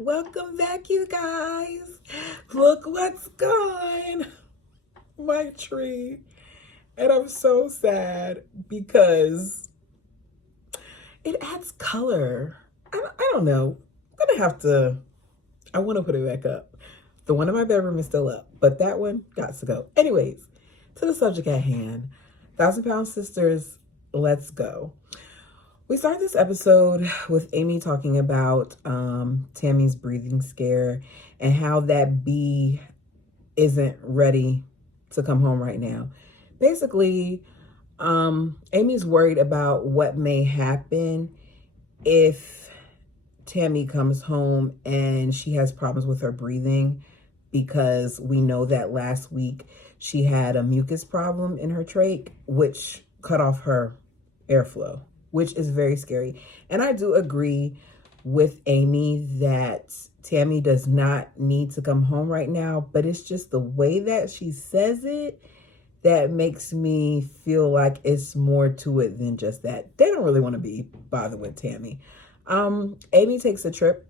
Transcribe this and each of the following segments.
Welcome back, you guys. Look what's gone. My tree. And I'm so sad because it adds color. I don't know. I'm going to have to, I want to put it back up. The one in my bedroom is still up, but that one got to go. Anyways, to the subject at hand, 1,000 Pound Sisters, let's go. We start this episode with Amy talking about Tammy's breathing scare and how that bee isn't ready to come home right now. Basically, Amy's worried about what may happen if Tammy comes home and she has problems with her breathing, because we know that last week she had a mucus problem in her trach, which cut off her airflow, which is very scary. And I do agree with Amy that Tammy does not need to come home right now, but it's just the way that she says it that makes me feel like it's more to it than just that. They don't really want to be bothered with Tammy. Amy takes a trip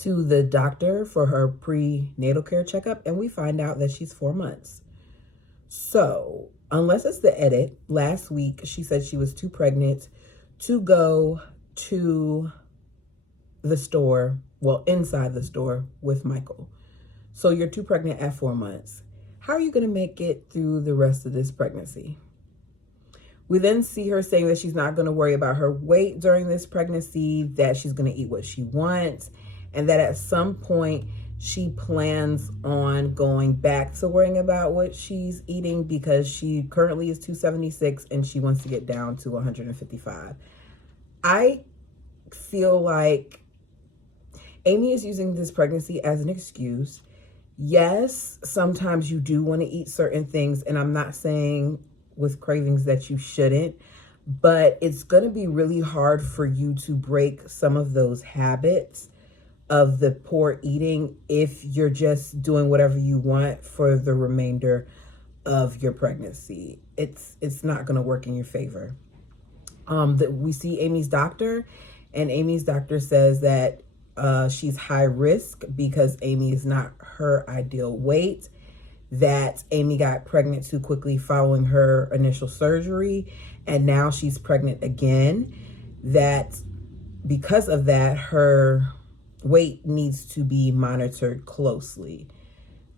to the doctor for her prenatal care checkup, and we find out that she's 4 months. So, unless it's the edit, last week she said she was too pregnant to go to the store, well, inside the store with Michael. So you're too pregnant at 4 months. How are you going to make it through the rest of this pregnancy? We then see her saying that she's not going to worry about her weight during this pregnancy, that she's going to eat what she wants, and that at some point she plans on going back to worrying about what she's eating, because she currently is 276 and she wants to get down to 155. I feel like Amy is using this pregnancy as an excuse. Yes, sometimes you do want to eat certain things, and I'm not saying with cravings that you shouldn't, but it's going to be really hard for you to break some of those habits of the poor eating if you're just doing whatever you want for the remainder of your pregnancy. It's not going to work in your favor. We see Amy's doctor, and Amy's doctor says that she's high risk because Amy is not her ideal weight, that Amy got pregnant too quickly following her initial surgery, and now she's pregnant again, that because of that, her weight needs to be monitored closely.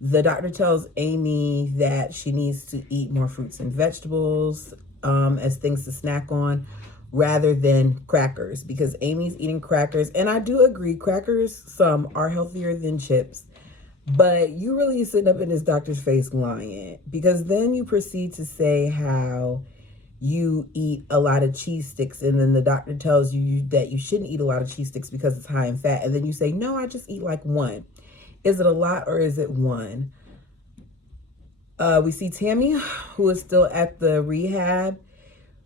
The doctor tells Amy that she needs to eat more fruits and vegetables as things to snack on rather than crackers, because Amy's eating crackers. And I do agree, crackers, some are healthier than chips, but you really sitting up in this doctor's face lying, because then you proceed to say how you eat a lot of cheese sticks, and then the doctor tells you that you shouldn't eat a lot of cheese sticks because it's high in fat, and then you say, no, I just eat like one. Is it a lot or is it one? We see Tammy, who is still at the rehab.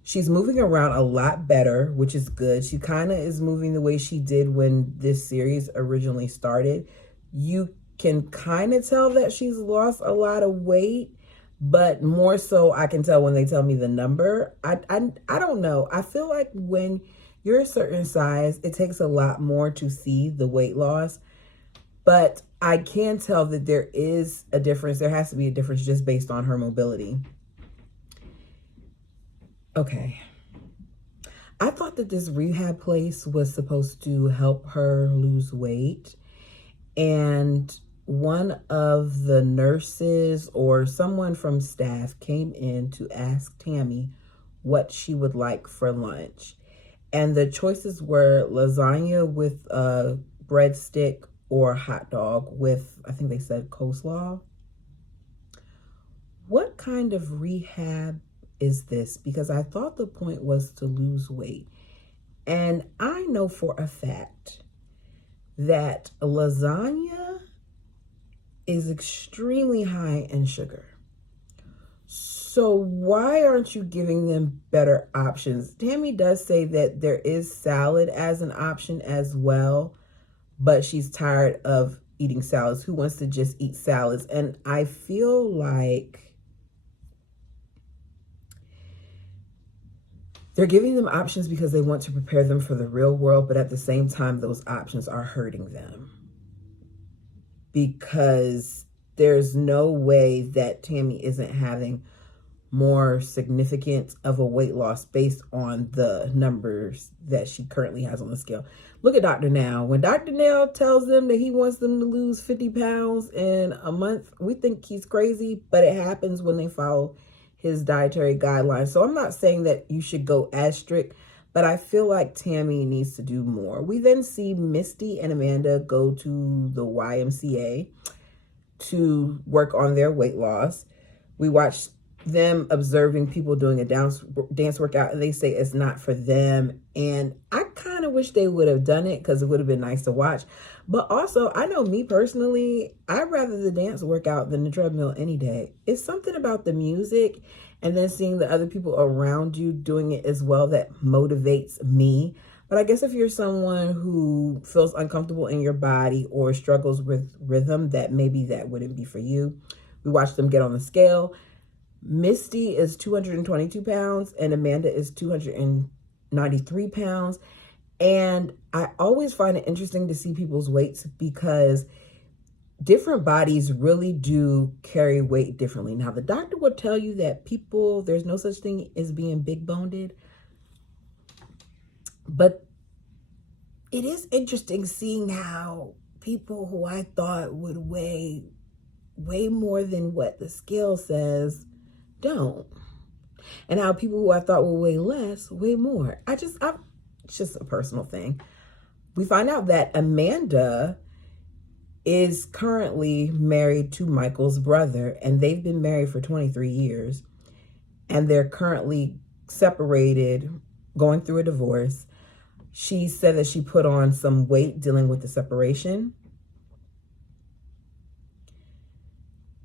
She's moving around a lot better, which is good. She kind of is moving the way she did when this series originally started. You can kind of tell that she's lost a lot of weight, but more so I can tell when they tell me the number. I don't know. I feel like when you're a certain size, it takes a lot more to see the weight loss. But I can tell that there is a difference. There has to be a difference just based on her mobility. Okay. I thought that this rehab place was supposed to help her lose weight. And one of the nurses or someone from staff came in to ask Tammy what she would like for lunch. And the choices were lasagna with a breadstick or hot dog with, I think they said, coleslaw. What kind of rehab is this? Because I thought the point was to lose weight. And I know for a fact that lasagna is extremely high in sugar. So why aren't you giving them better options? Tammy does say that there is salad as an option as well, but she's tired of eating salads. Who wants to just eat salads? And I feel like they're giving them options because they want to prepare them for the real world, but at the same time, those options are hurting them. because there's no way that Tammy isn't having more significant of a weight loss based on the numbers that she currently has on the scale. Look at Dr. Now. When Dr. Now tells them that he wants them to lose 50 pounds in a month, we think he's crazy, but it happens when they follow his dietary guidelines. So I'm not saying that you should go as strict, but I feel like Tammy needs to do more. We then see Misty and Amanda go to the YMCA to work on their weight loss. We watch them observing people doing a dance workout, and they say it's not for them. And I kind of wish they would have done it because it would have been nice to watch. But also, I know me personally, I'd rather the dance workout than the treadmill any day. It's something about the music and then seeing the other people around you doing it as well that motivates me. But I guess if you're someone who feels uncomfortable in your body or struggles with rhythm, that maybe that wouldn't be for you. We watch them get on the scale. Misty is 222 pounds and Amanda is 293 pounds. And I always find it interesting to see people's weights because different bodies really do carry weight differently. Now, the doctor will tell you that there's no such thing as being big boned, but it is interesting seeing how people who I thought would weigh way more than what the scale says don't, and how people who I thought would weigh less weigh more. It's just a personal thing. We find out that Amanda is currently married to Michael's brother, and they've been married for 23 years, and they're currently separated, going through a divorce. She said that she put on some weight dealing with the separation.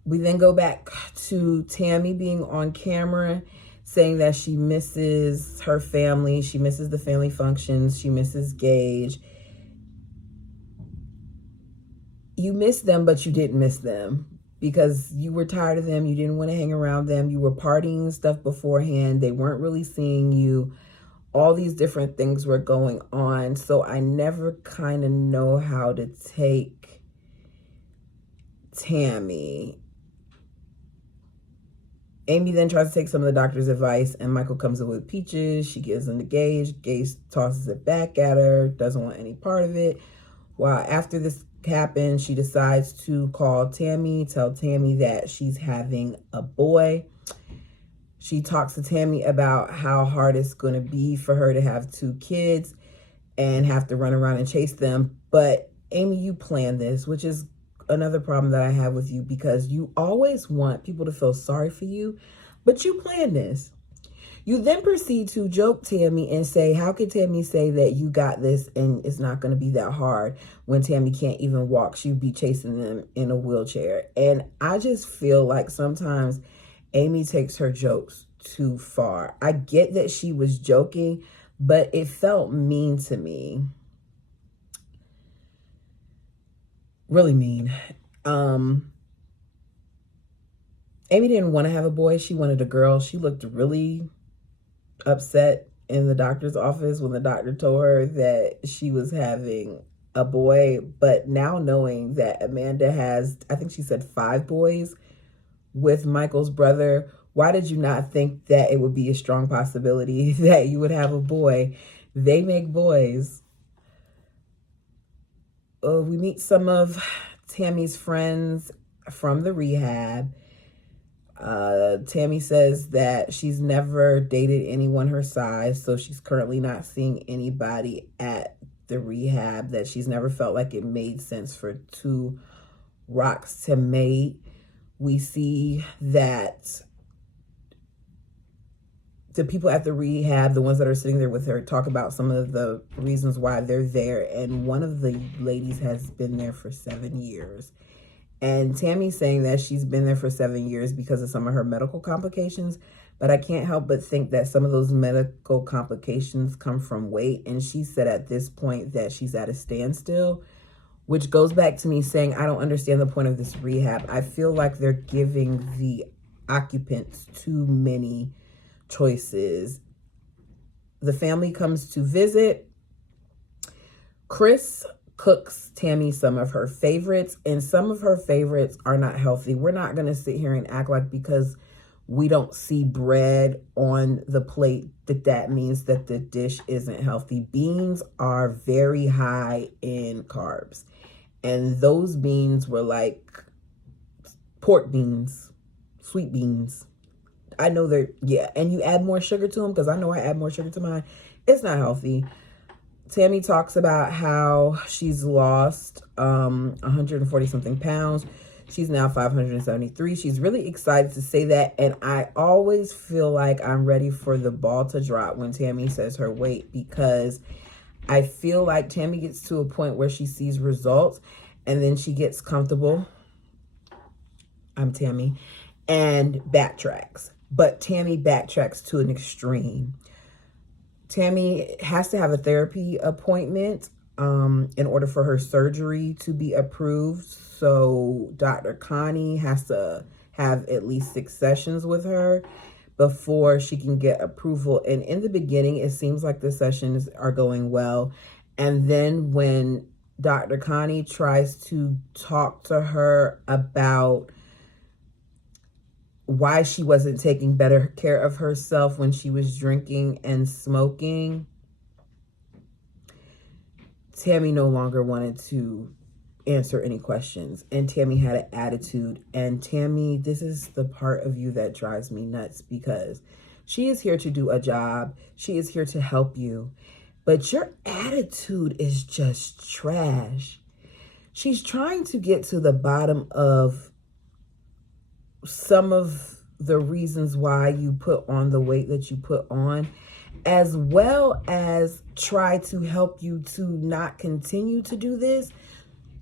We then go back to Tammy being on camera saying that she misses her family. She misses the family functions. She misses Gage. You miss them, but you didn't miss them because you were tired of them. You didn't want to hang around them. You were partying and stuff beforehand. They weren't really seeing you. All these different things were going on. So I never kind of know how to take Tammy. Amy then tries to take some of the doctor's advice, and Michael comes in with peaches. She gives them to Gage. Gage tosses it back at her, doesn't want any part of it. Well, after this happens, she decides to call Tammy, tell Tammy that she's having a boy. She talks to Tammy about how hard it's going to be for her to have 2 kids and have to run around and chase them. But Amy, you planned this, which is another problem that I have with you, because you always want people to feel sorry for you, but you planned this. You then proceed to joke Tammy and say, how could Tammy say that you got this and it's not going to be that hard when Tammy can't even walk? She'd be chasing them in a wheelchair. And I just feel like sometimes Amy takes her jokes too far. I get that she was joking, but it felt mean to me. Really mean. Amy didn't want to have a boy. She wanted a girl. She looked really upset in the doctor's office when the doctor told her that she was having a boy. But now knowing that Amanda has, I think she said 5 boys with Michael's brother, why did you not think that it would be a strong possibility that you would have a boy? They make boys. We meet some of Tammy's friends from the rehab. Tammy says that she's never dated anyone her size, so she's currently not seeing anybody at the rehab, that she's never felt like it made sense for 2 rocks to mate. We see that the people at the rehab, the ones that are sitting there with her, talk about some of the reasons why they're there. And one of the ladies has been there for 7 years. And Tammy's saying that she's been there for 7 years because of some of her medical complications. But I can't help but think that some of those medical complications come from weight. And she said at this point that she's at a standstill, which goes back to me saying I don't understand the point of this rehab. I feel like they're giving the occupants too many choices. The family comes to visit. Chris cooks Tammy some of her favorites, and some of her favorites are not healthy. We're not going to sit here and act like because we don't see bread on the plate that means that the dish isn't healthy. Beans are very high in carbs, and those beans were like pork beans, sweet beans. I know they're, yeah, and you add more sugar to them, because I know I add more sugar to mine. It's not healthy. Tammy talks about how she's lost 140 something pounds. She's now 573. She's really excited to say that. And I always feel like I'm ready for the ball to drop when Tammy says her weight, because I feel like Tammy gets to a point where she sees results and then she gets comfortable. I'm Tammy. And backtracks. But Tammy backtracks to an extreme. Tammy has to have a therapy appointment in order for her surgery to be approved. So Dr. Connie has to have at least 6 sessions with her before she can get approval. And in the beginning, it seems like the sessions are going well. And then when Dr. Connie tries to talk to her about why she wasn't taking better care of herself when she was drinking and smoking, Tammy no longer wanted to answer any questions. And Tammy had an attitude. And Tammy, this is the part of you that drives me nuts, because she is here to do a job. She is here to help you. But your attitude is just trash. She's trying to get to the bottom of some of the reasons why you put on the weight that you put on, as well as try to help you to not continue to do this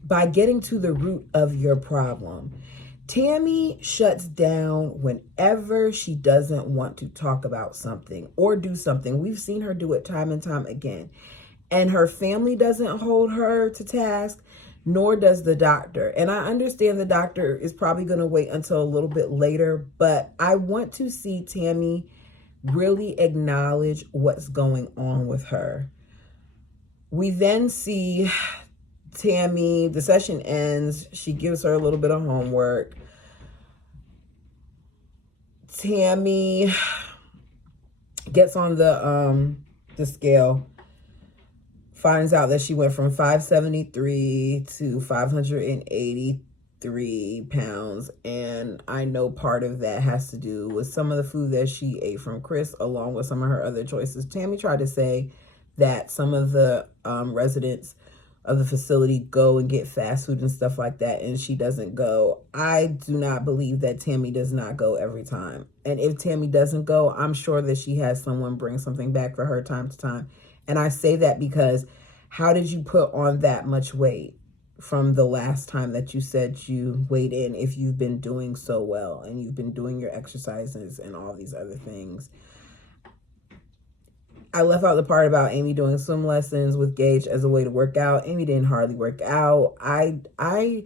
by getting to the root of your problem. Tammy shuts down whenever she doesn't want to talk about something or do something. We've seen her do it time and time again. And her family doesn't hold her to task, nor does the doctor. And I understand the doctor is probably going to wait until a little bit later, but I want to see Tammy really acknowledge what's going on with her. We then see Tammy, the session ends, she gives her a little bit of homework. Tammy gets on the scale, finds out that she went from 573 to 583 pounds. And I know part of that has to do with some of the food that she ate from Chris, along with some of her other choices. Tammy tried to say that some of the residents of the facility go and get fast food and stuff like that, and she doesn't go. I do not believe that Tammy does not go every time. And if Tammy doesn't go, I'm sure that she has someone bring something back for her time to time. And I say that because how did you put on that much weight from the last time that you said you weighed in, if you've been doing so well and you've been doing your exercises and all these other things? I left out the part about Amy doing swim lessons with Gage as a way to work out. Amy didn't hardly work out. I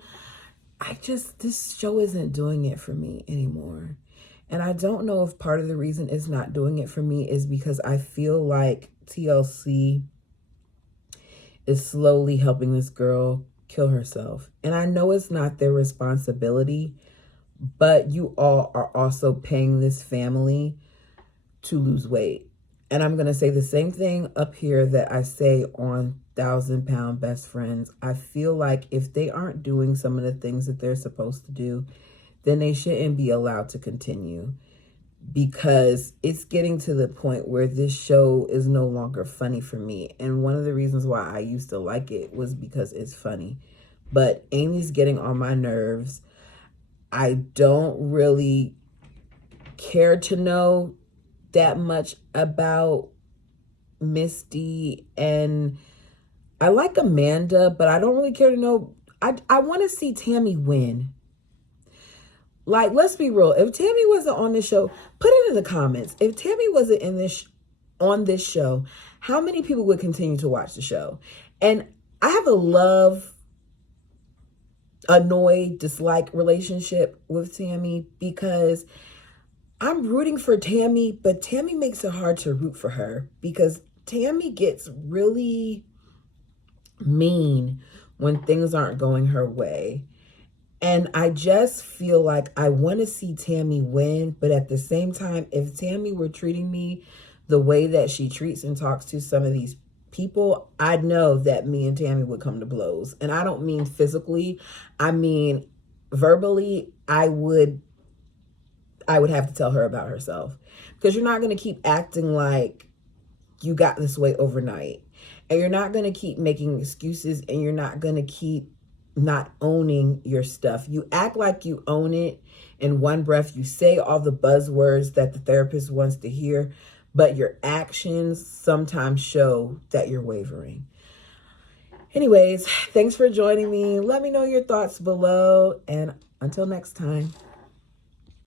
just, this show isn't doing it for me anymore. And I don't know if part of the reason it's not doing it for me is because I feel like TLC is slowly helping this girl kill herself. And I know it's not their responsibility, but you all are also paying this family to lose weight. And I'm going to say the same thing up here that I say on 1,000 Pound Best Friends. I feel like if they aren't doing some of the things that they're supposed to do, then they shouldn't be allowed to continue, because it's getting to the point where this show is no longer funny for me. And one of the reasons why I used to like it was because it's funny. But Amy's getting on my nerves. I don't really care to know that much about Misty, and I like Amanda, but I don't really care to know. I want to see Tammy win. Like, let's be real. If Tammy wasn't on this show, put it in the comments. If Tammy wasn't in this on this show, how many people would continue to watch the show? And I have a love, annoy, dislike relationship with Tammy, because I'm rooting for Tammy, but Tammy makes it hard to root for her, because Tammy gets really mean when things aren't going her way. And I just feel like I want to see Tammy win, but at the same time, if Tammy were treating me the way that she treats and talks to some of these people, I know that me and Tammy would come to blows. And I don't mean physically, I mean verbally. I would have to tell her about herself, because you're not going to keep acting like you got this way overnight, and you're not going to keep making excuses, and you're not going to keep not owning your stuff. You act like you own it in one breath. You say all the buzzwords that the therapist wants to hear, but your actions sometimes show that you're wavering. Anyways, thanks for joining me. Let me know your thoughts below, and until next time.